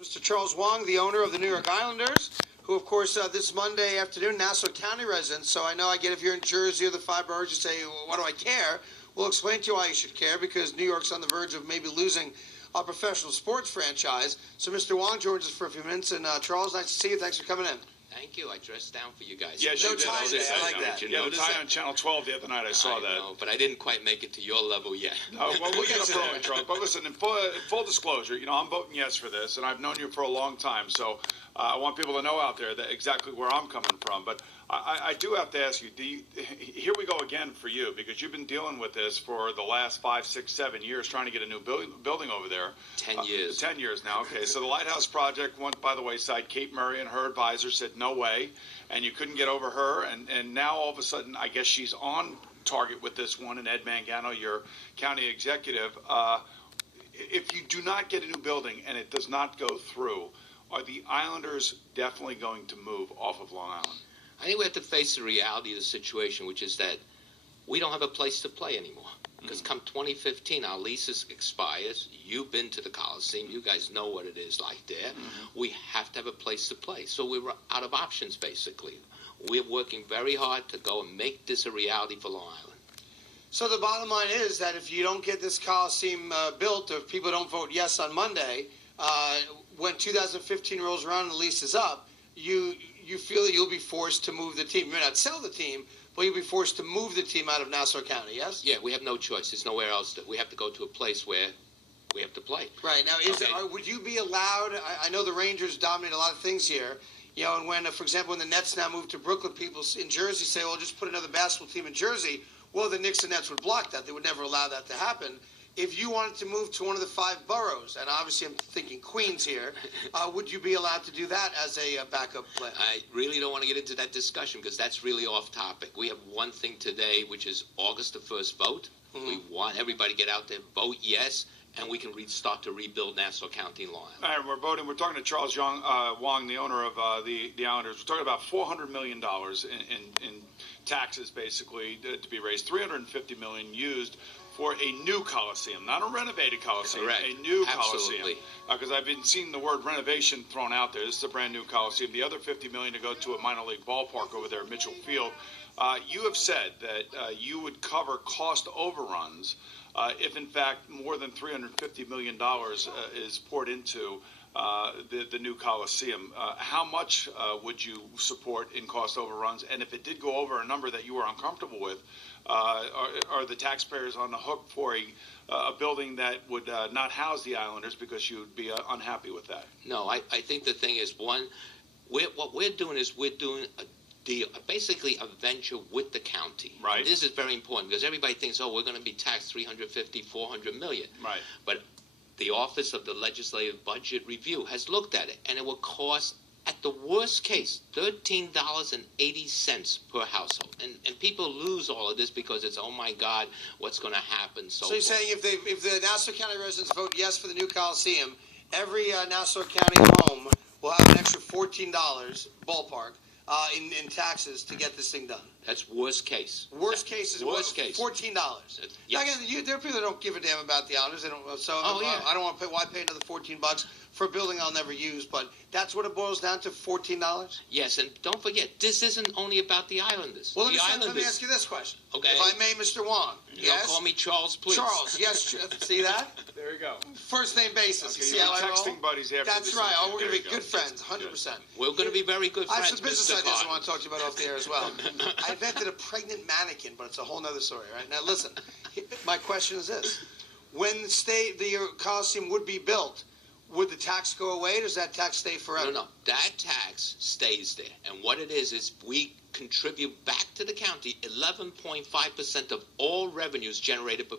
Mr. Charles Wang, the owner of the New York Islanders, who, of course, this Monday afternoon, Nassau County residents. So I know I get if you're in Jersey or the five boroughs, you say, well, why do I care? We'll explain to you why you should care, because New York's on the verge of maybe losing a professional sports franchise. So Mr. Wang joins us for a few minutes. And Charles, nice to see you. Thanks for coming in. Thank you. I dressed down for you guys. Yes, no you did. tie today. I like that. Yeah, the tie on Channel 12 the other night. I saw that. Know, but I didn't quite make it to your level yet. No, well, we'll get up early, Charles. But listen, in full disclosure, I'm voting yes for this, and I've known you for a long time, so I want people to know out there that exactly where I'm coming from. But I do have to ask you, here we go again for you, because you've been dealing with this for the last 5, 6, 7 years, trying to get a new building over there. 10 years. 10 years now. Okay, so the Lighthouse Project went by the wayside. Kate Murray and her advisor said no way, and you couldn't get over her, and now all of a sudden, I guess she's on target with this one, and Ed Mangano, your county executive. If you do not get a new building and it does not go through, are the Islanders definitely going to move off of Long Island? I think we have to face the reality of the situation, which is that we don't have a place to play anymore. Because come 2015, our leases expires. You've been to the Coliseum. You guys know what it is like there. We have to have a place to play. So we're out of options, basically. We're working very hard to go and make this a reality for Long Island. So the bottom line is that if you don't get this Coliseum built, or if people don't vote yes on Monday, when 2015 rolls around and the lease is up, you feel that you'll be forced to move the team. You may not sell the team, but you'll be forced to move the team out of Nassau County, yes? Yeah, we have no choice. There's nowhere else. We have to go to a place where we have to play. Right. Now, would you be allowed, I know the Rangers dominate a lot of things here, and when, for example, when the Nets now move to Brooklyn, people in Jersey say, well, just put another basketball team in Jersey. Well, the Knicks and Nets would block that. They would never allow that to happen. If you wanted to move to one of the 5 boroughs, and obviously I'm thinking Queens here, would you be allowed to do that as a backup plan? I really don't want to get into that discussion because that's really off topic. We have one thing today, which is August the 1st vote. We want everybody to get out there, vote yes, and we can start to rebuild Nassau County and Long Island. All right, we're voting. We're talking to Charles Wang, the owner of the Islanders. We're talking about $400 million in taxes, basically, to be raised. $350 million used for a new Coliseum, not a renovated Coliseum, Correct. a new Absolutely. Coliseum. Because I've been seeing the word renovation thrown out there. This is a brand new Coliseum. The other $50 million to go to a minor league ballpark over there at Mitchell Field. You have said that you would cover cost overruns if, in fact, more than $350 million is poured into the new Coliseum. How much would you support in cost overruns? And if it did go over a number that you were uncomfortable with, are the taxpayers on the hook for a building that would not house the Islanders because you would be unhappy with that? No, I think the thing is, one, what we're doing is we're doing basically a venture with the county. Right. And this is very important because everybody thinks, we're going to be taxed $350, $400 million. Right. But the Office of the Legislative Budget Review has looked at it, and it will cost, at the worst case, $13.80 per household. And people lose all of this because it's, oh my God, what's going to happen? So you're saying if the Nassau County residents vote yes for the new Coliseum, every Nassau County home will have an extra $14 ballpark in taxes to get this thing done. That's worst case. Worst case is worst case. $14. Yes. Again, there are people that don't give a damn about the Islanders. They don't. So I don't want to pay. Why pay another $14 for a building I'll never use? But that's what it boils down to: $14. Yes, and don't forget, this isn't only about the Islanders. Well, let me ask you this question. Okay. If I may, Mr. Wang. Yes. Don't call me Charles, please. Charles. Yes. See that? There you go. First name basis. Okay, See you're how I roll? texting buddies after That's this. right. We're going to be There you good friends, 100%. We're going to be very good I friends, have some business Mr. ideas I Carton. want to talk to you about off the air as well. I invented a pregnant mannequin, but it's a whole other story, right? Now, listen, my question is this. When the Coliseum would be built, would the tax go away? Does that tax stay forever? No. That tax stays there. And what it is we contribute back to the county 11.5% of all revenues generated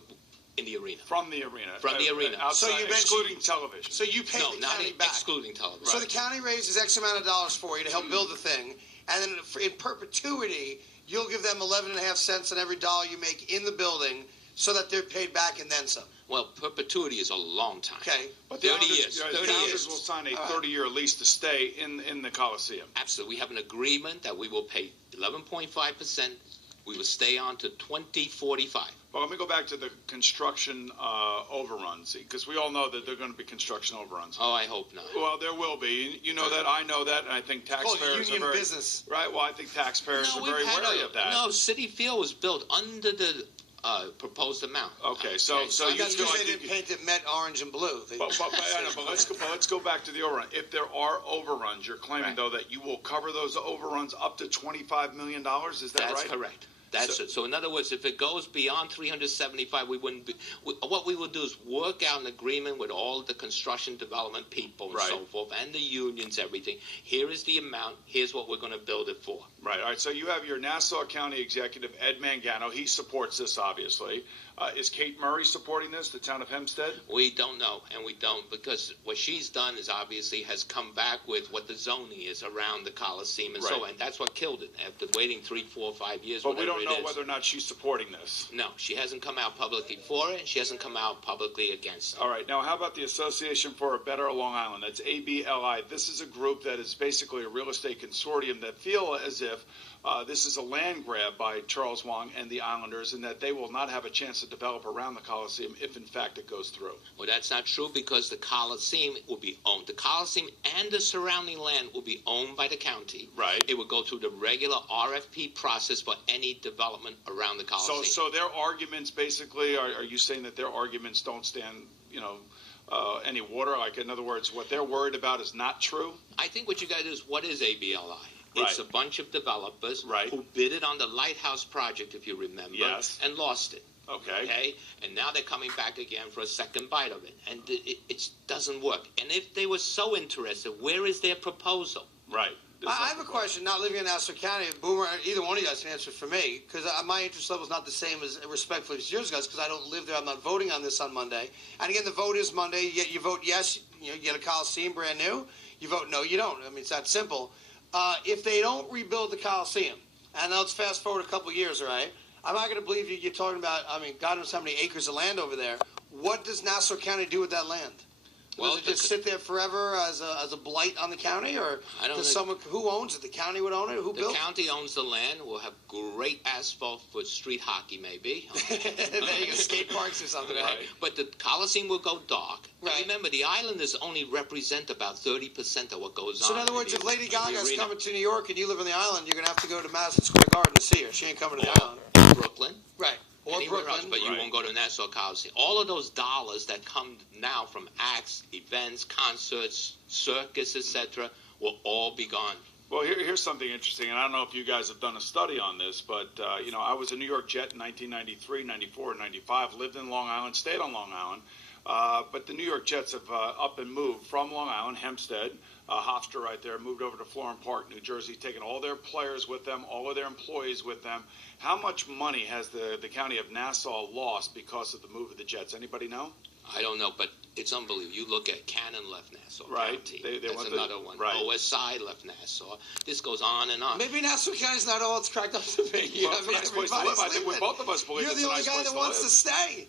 in the arena. From the arena. From the arena. Outside, So you excluding television. So you pay No, the not county back. excluding television. So the county raises X amount of dollars for you to help build the thing, and then in perpetuity, you'll give them 11.5 cents on every dollar you make in the building so that they're paid back and then some. Well, perpetuity is a long time. Okay. But 30 years. 30 the Islanders years. will sign a 30-year lease to stay in the Coliseum. Absolutely. We have an agreement that we will pay 11.5%. We will stay on to 2045. Well, let me go back to the construction overruns, because we all know that there are going to be construction overruns. Oh, I hope not. Well, there will be. You know that, I know that, and I think taxpayers union are very business. right. Well, I think taxpayers are very wary of that. No, City Field was built under the proposed amount. Okay, so you That's feel because like they didn't paint it Met orange and blue. But let's go back to the overrun. If there are overruns, you're claiming Right. though that you will cover those overruns up to $25 million. Is that right? That's correct. That's it. So in other words, if it goes beyond 375, we wouldn't be. What we will do is work out an agreement with all the construction development people and Right. so forth, and the unions, everything. Here is the amount. Here's what we're going to build it for. Right. All right. So you have your Nassau County executive, Ed Mangano. He supports this, obviously. Is Kate Murray supporting this, the town of Hempstead? We don't know, and we don't, because what she's done is obviously has come back with what the zoning is around the Coliseum and so Right. on. And that's what killed it after waiting 3, 4, 5 years. But we don't whatever it know is. whether or not she's supporting this. No, she hasn't come out publicly for it, and she hasn't come out publicly against it. All right. Now, how about the Association for a Better Long Island? That's ABLI. This is a group that is basically a real estate consortium that feel as if this is a land grab by Charles Wang and the Islanders, and that they will not have a chance to develop around the Coliseum if, in fact, it goes through. Well, that's not true, because the Coliseum will be owned. The Coliseum and the surrounding land will be owned by the county. Right. It will go through the regular RFP process for any development around the Coliseum. So their arguments, basically, are you saying that their arguments don't stand, any water? Like, in other words, what they're worried about is not true? I think what you got to do is, what is ABLI? It's Right. a bunch of developers Right. who bidded on the Lighthouse project, if you remember, Yes. and lost it. Okay. Okay, and now they're coming back again for a second bite of it, and it doesn't work. And if they were so interested, where is their proposal? Right. I have a question. Not living in Nassau County, Boomer, either one of you guys can answer it for me, because my interest level is not the same as respectfully as yours guys, because I don't live there. I'm not voting on this on Monday. And again, the vote is Monday. You vote yes, you get a Coliseum brand new. You vote no, you don't. I mean, it's that simple. If they don't rebuild the Coliseum, and let's fast forward a couple of years, all right? I'm not going to believe you're talking about, I mean, God knows how many acres of land over there. What does Nassau County do with that land? Well, Does it just sit there forever as a blight on the county, or I don't does think- someone who owns it? The county would own it. Who The built? county owns the land. We'll have great asphalt for street hockey, maybe. There you go, skate parks or something. Right. Right? But the Coliseum will go dark. But Right. remember, the islanders only represent about 30% of what goes on. So in other words, the- if Lady the Gaga's arena. coming to New York and you live on the island, you're gonna have to go to Madison Square Garden to see her. She ain't coming to the island. Or Brooklyn. Right. Or Anywhere Brooklyn. else, but you Right. won't go to Nassau County. All of those dollars that come now from acts, events, concerts, circus, etc., will all be gone. Well, here's something interesting, and I don't know if you guys have done a study on this, but, I was a New York Jet in 1993, 94, 95, lived in Long Island, stayed on Long Island, but the New York Jets have up and moved from Long Island, Hempstead, Hofstra right there, moved over to Florham Park, New Jersey, taken all their players with them, all of their employees with them. How much money has the county of Nassau lost because of the move of the Jets? Anybody know? I don't know, but it's unbelievable. You look at Cannon left Nassau Right. County. They That's went to- another one. right. OSI left Nassau. This goes on and on. Maybe Nassau County's not all it's cracked up to be. Well, it's a nice place to live. I think both of us believe You're it's the a only nice guy place that to wants live. to stay.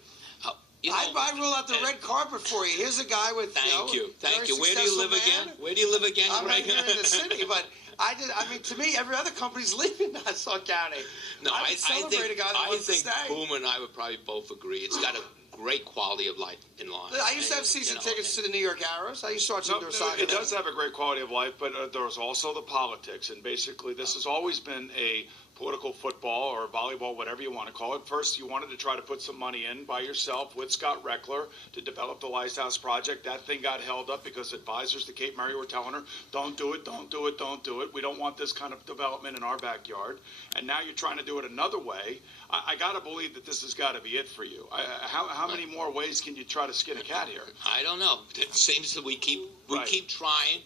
You know, I'd roll out the and- red carpet for you. Here's a guy with Thank you. very Thank you. Where do you live successful again? man. Where do you live again, I'm right Greg? here in the city, but I mean, to me, every other company's leaving Nassau County. No, I would celebrate a guy that wants to think stay. Boomer and I would probably both agree. It's got a great quality of life in Long Island. I used to have season tickets to the New York Arrows. I used to watch No, indoor soccer. it does have a great quality of life, but there's also the politics, and basically this has always been a political football or volleyball, whatever you want to call it. First, you wanted to try to put some money in by yourself with Scott Reckler to develop the Lighthouse project. That thing got held up because advisors to Kate Murray were telling her, don't do it, don't do it, don't do it. We don't want this kind of development in our backyard. And now you're trying to do it another way. I got to believe that this has got to be it for you. How many more ways can you try to skin a cat here? I don't know. It seems that we keep Right. trying.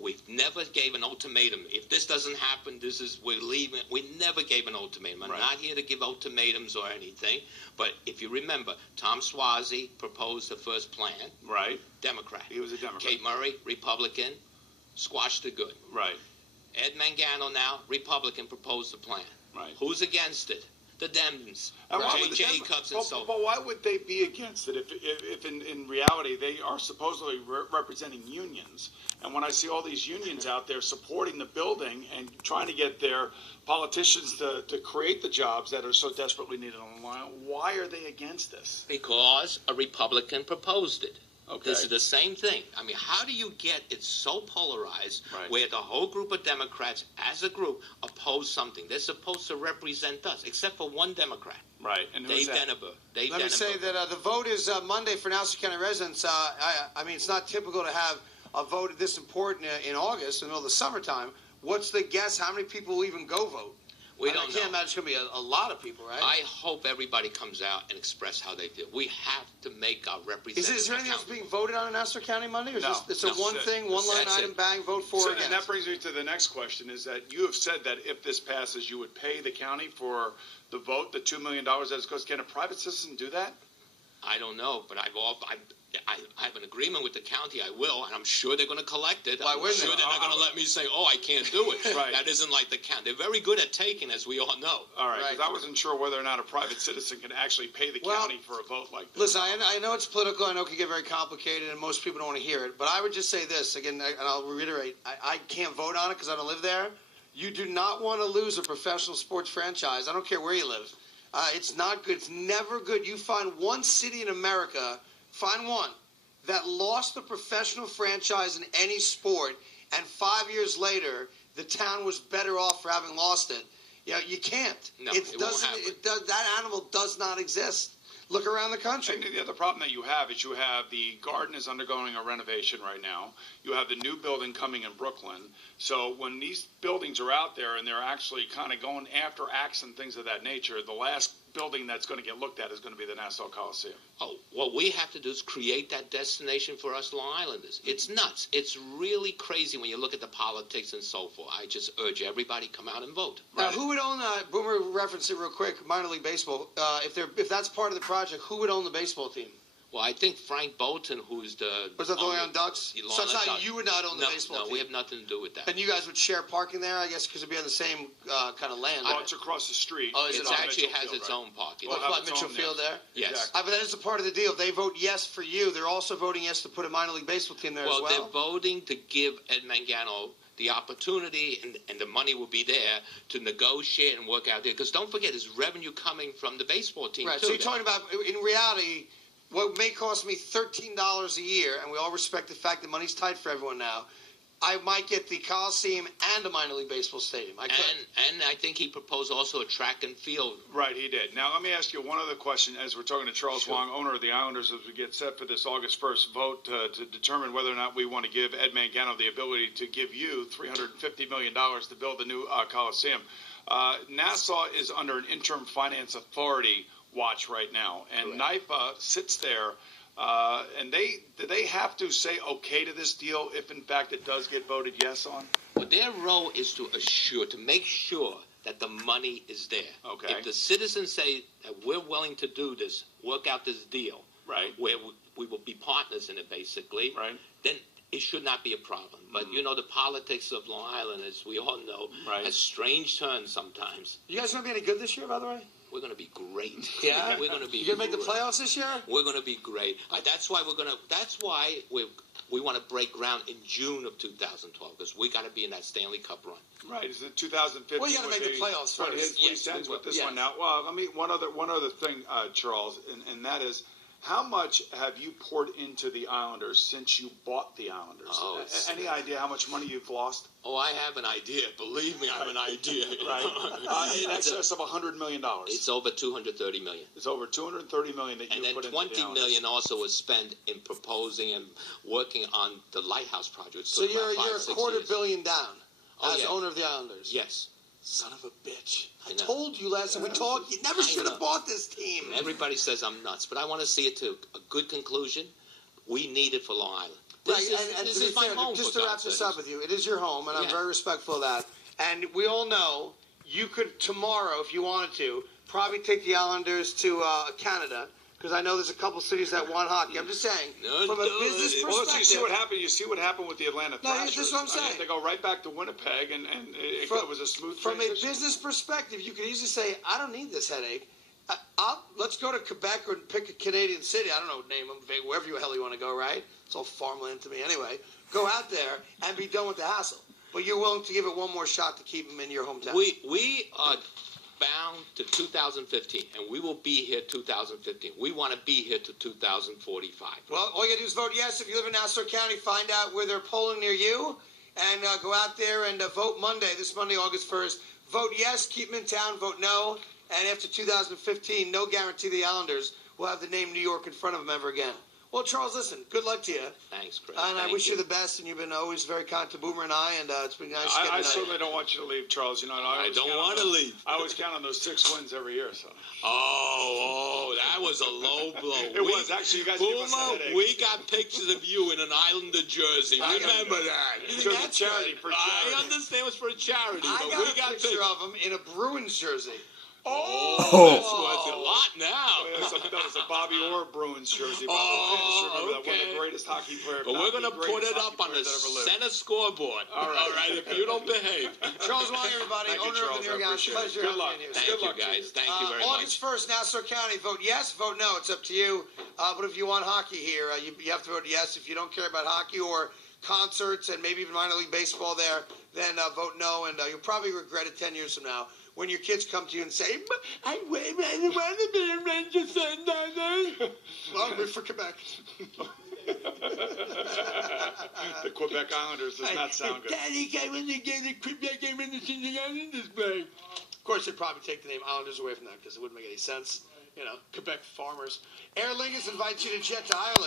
We never gave an ultimatum. If this doesn't happen, we're leaving. We never gave an ultimatum. I'm Right. not here to give ultimatums or anything. But if you remember, Tom Suozzi proposed the first plan. Right. Democrat. He was a Democrat. Kate Murray, Republican, squashed the good. Right. Ed Mangano now, Republican, proposed the plan. Right. Who's against it? the Dems, And why would the JJ Dem- Cups, and but, so. but why would they be against it if in reality they are supposedly representing unions? And when I see all these unions out there supporting the building and trying to get their politicians to create the jobs that are so desperately needed on the line, why are they against this? Because a Republican proposed it. Okay. This is the same thing. I mean, how do you get it so polarized Right. where the whole group of Democrats, as a group, oppose something? They're supposed to represent us, except for one Democrat, Right. And who's Dave that? Denneber. Let me say that the vote is Monday for Naussau County residents. I mean, it's not typical to have a vote this important in August, in the middle of the summertime. What's the guess? How many people will even go vote? We I don't can't know. imagine it's going to be a lot of people, right? I hope everybody comes out and express how they feel. We have to make our representatives Is there anything that's accountable. being voted on in Nassau County Monday? Or is No. this, it's a one thing, one line That's item, it. bang, vote for So, or against? and that brings me to the next question: is that you have said that if this passes, you would pay the county for the vote, the $2 million that it goes. Can a private citizen do that? I don't know, but I have an agreement with the county. I will, and I'm sure they're going to collect it. Why I'm wouldn't sure they? they're not going to let me say, "Oh, I can't do it." Right. That isn't like the county. They're very good at taking, as we all know. All right, Right. because I wasn't sure whether or not a private citizen can actually pay the Well, county for a vote like this. Listen, I know it's political. I know it can get very complicated, and most people don't want to hear it. But I would just say this again, and I'll reiterate: I can't vote on it because I don't live there. You do not want to lose a professional sports franchise. I don't care where you live. It's not good. It's never good. You find one city in America, find one, that lost a professional franchise in any sport, and 5 years later, the town was better off for having lost it. You know, you can't. No, it it won't doesn't. happen. It does. That animal does not exist. Look around the country. And the other problem that you have is you have the garden is undergoing a renovation right now. You have the new building coming in Brooklyn. So when these buildings are out there and they're actually kind of going after acts and things of that nature, the last building that's going to get looked at is going to be the Nassau Coliseum. Oh, what we have to do is create that destination for us Long Islanders. It's nuts. It's really crazy when you look at the politics and so forth. I just urge everybody come out and vote. Now, who would own Boomer referenced it real quick, minor league baseball. If that's part of the project, who would own the baseball team? Well, I think Frank Bolton, who's the... Was that the Long Island Ducks? Long So it's Island not Ducks. you would not own the baseball No, team? we have nothing to do with that. And you guys would share parking there, I guess, because it'd be on the same kind of land. Well, it's across the street. Oh, is It it on actually Mitchell has Field, its right? own parking. Well, What have about its Mitchell own Field there? Yes. Exactly. But that is a part of the deal. If they vote yes for you, they're also voting yes to put a minor league baseball team there as Well, well. they're voting to give Ed Mangano the opportunity, and the money will be there to negotiate and work out there. Because don't forget, there's revenue coming from the baseball team, Right, too. so you're talking about, in reality, what may cost me $13 a year, and we all respect the fact that money's tight for everyone now, I might get the Coliseum and a minor league baseball stadium. I could. And I think he proposed also a track and field. Right, he did. Now, let me ask you one other question as we're talking to Charles Sure. Wang, owner of the Islanders, as we get set for this August 1st vote to determine whether or not we want to give Ed Mangano the ability to give you $350 million to build the new Coliseum. Nassau is under an interim finance authority watch right now, and NYPA sits there, and do they have to say okay to this deal if in fact it does get voted yes on? Well, their role is to make sure that the money is there. Okay. If the citizens say that we're willing to do this, work out this deal, Right. where we will be partners in it, basically, Right. then it should not be a problem. But, you know, the politics of Long Island, as we all know, Right. has strange turns sometimes. You guys going to be any good this year, by the way? We're going to be great. Yeah? We're going to be You going to make the great. playoffs this year? We're going to be great. That's why we want to break ground in June of 2012, because we got to be in that Stanley Cup run. Right. Is it 2015? Well, you gotta would make the be playoffs what first. his Yes, ends we with this will. one now. Well, let me one other thing, Charles, and that is, how much have you poured into the Islanders since you bought the Islanders? Oh, Any idea how much money you've lost? Oh, I have an idea. Believe me, I have an idea. Right. In excess of $100 million. It's over $230 million. It's over $230 million that you And then put into the $20 Islanders. million also was spent in proposing and working on the lighthouse project. So about you're 5, a 6 quarter years. billion down Oh, as yeah. owner of the Islanders. Yes. Son of a bitch. I know. told you last time we talked, you never I should have know. bought this team. Everybody says I'm nuts, but I want to see it to a good conclusion. We need it for Long Island. Right, This to be is my fair, home, just for to wrap God's this sakes. up with you, it is your home, and I'm Yeah. very respectful of that. And we all know you could tomorrow, if you wanted to, probably take the Islanders to Canada, because I know there's a couple cities that want hockey. I'm just saying, from a business perspective. Well, you see what happened. You see what happened with the Atlanta Thrashers. This is what I'm saying. They go right back to Winnipeg, and it was a smooth From transition. a business perspective, you could easily say, I don't need this headache. Let's go to Quebec or pick a Canadian city. I don't know, name them, wherever the hell you want to go, right? It's all farmland to me anyway. Go out there and be done with the hassle. But you're willing to give it one more shot to keep them in your hometown. We are bound to 2015, and we will be here 2015. We want to be here to 2045. Well, all you got to do is vote yes. If you live in Nassau County, find out where they're polling near you, and go out there and vote Monday, this Monday, August 1st. Vote yes, keep them in town. Vote no. And after 2015, no guarantee the Islanders will have the name New York in front of them ever again. Well, Charles, listen, good luck to you. Thanks, Chris. And I wish you the best, and you've been always very kind to Boomer and I, and it's been nice getting I certainly don't want you to leave, Charles. You know, I don't want to leave. I always count on those 6 wins every year. So. Oh, that was a low blow. It was actually. You guys gave us a Boomer, headache. we got pictures of you in an Islander jersey. Remember that? It was a charity for charity. I understand it was for a charity, I but got we got a picture of him in a Bruins jersey. That's worth a lot now. That was a Bobby Orr Bruins jersey. Oh, One of okay. the greatest hockey players. But we're going to put it up on the center scoreboard. All right, if you don't behave. Charles Wang, everybody, Thank you, owner of the Charles. New York Islanders. Pleasure Good luck. having you. Thank you, guys. Thank you very much. August 1st, Nassau County. Vote yes, vote no. It's up to you. But if you want hockey here, you have to vote yes. If you don't care about hockey or concerts and maybe even minor league baseball there, then vote no. And you'll probably regret it 10 years from now when your kids come to you and say, I want to be a Ranger son. Well, we're for Quebec. The Quebec Islanders does not sound good. Daddy, I want to get a Quebec Islanders play. Of course, they'd probably take the name Islanders away from that because it wouldn't make any sense. You know, Quebec farmers. Aer Lingus invites you to jet to Ireland.